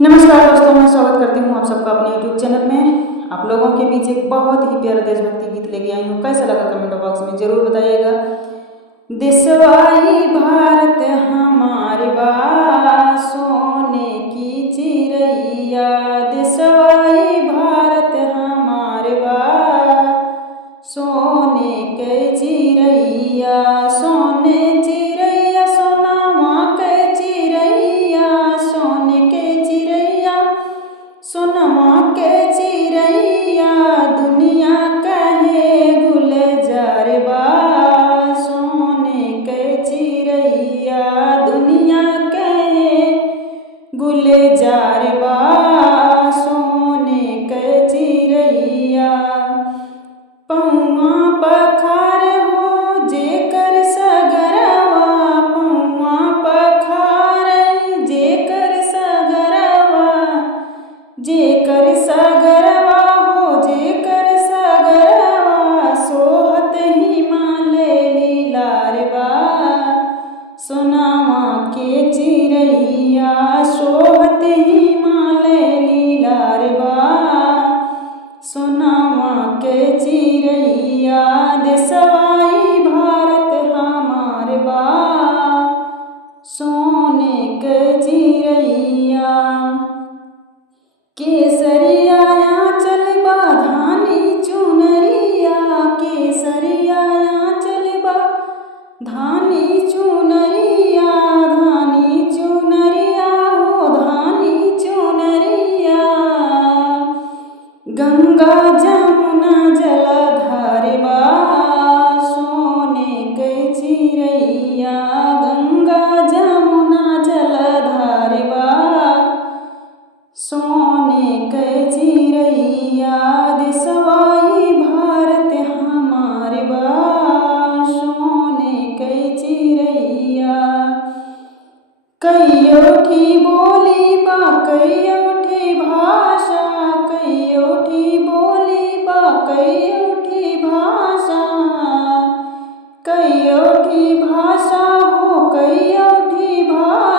नमस्कार दोस्तों, मैं स्वागत करती हूँ आप सबका अपने YouTube चैनल में। आप लोगों के बीच एक बहुत ही प्यारा देशभक्ति गीत लेके आई हूँ। कैसा लगा कमेंट बॉक्स में जरूर बताइएगा। देशवाई भारत हमारे बा सोने की चिड़ैया, देशवाई भारत हमारे बा सोने के चिड़ैया, सोने चिड़ैया सोनामा के चिड़ैया, सोने के चिड़ैया सोनमा के चिड़ैया, दुनिया कहे गुलजार बा सोने के चिड़ैया, दुनिया कहे गुलजार बा सोने के चिड़ैया। पौआ पखार हो जेकर सगरवा, पौआ पखार जेकर सगरवा, जेकर सगरवा हो जेकर सगरवा, सोहत हिमालय लीलार बा सोनामा के चिड़ैया, सोहत हिमालय लीलार बा सोनामा के चिड़ैया, देशवाई भारत हमार बा सोने के चिड़ैया। केसरिया आँचल बा धानी चुनरिया, केसरिया आँचल बा धानी चुनरिया, धानी चुनरिया हो धानी चुनरिया, गंगा जमुना जलधार बा सोने के चिड़ैया, गंगा जमुना जलधार बा सोने के चिड़ैया, देशवाई भारत हमारे बा सोने के चिड़ैया। कइयो की बोली बा कइयो ठी भाषा, कइयो ठी बोली बा कइयो ठी भाषा, कइयो ठी भाषा हो कइयो ठी भाषा,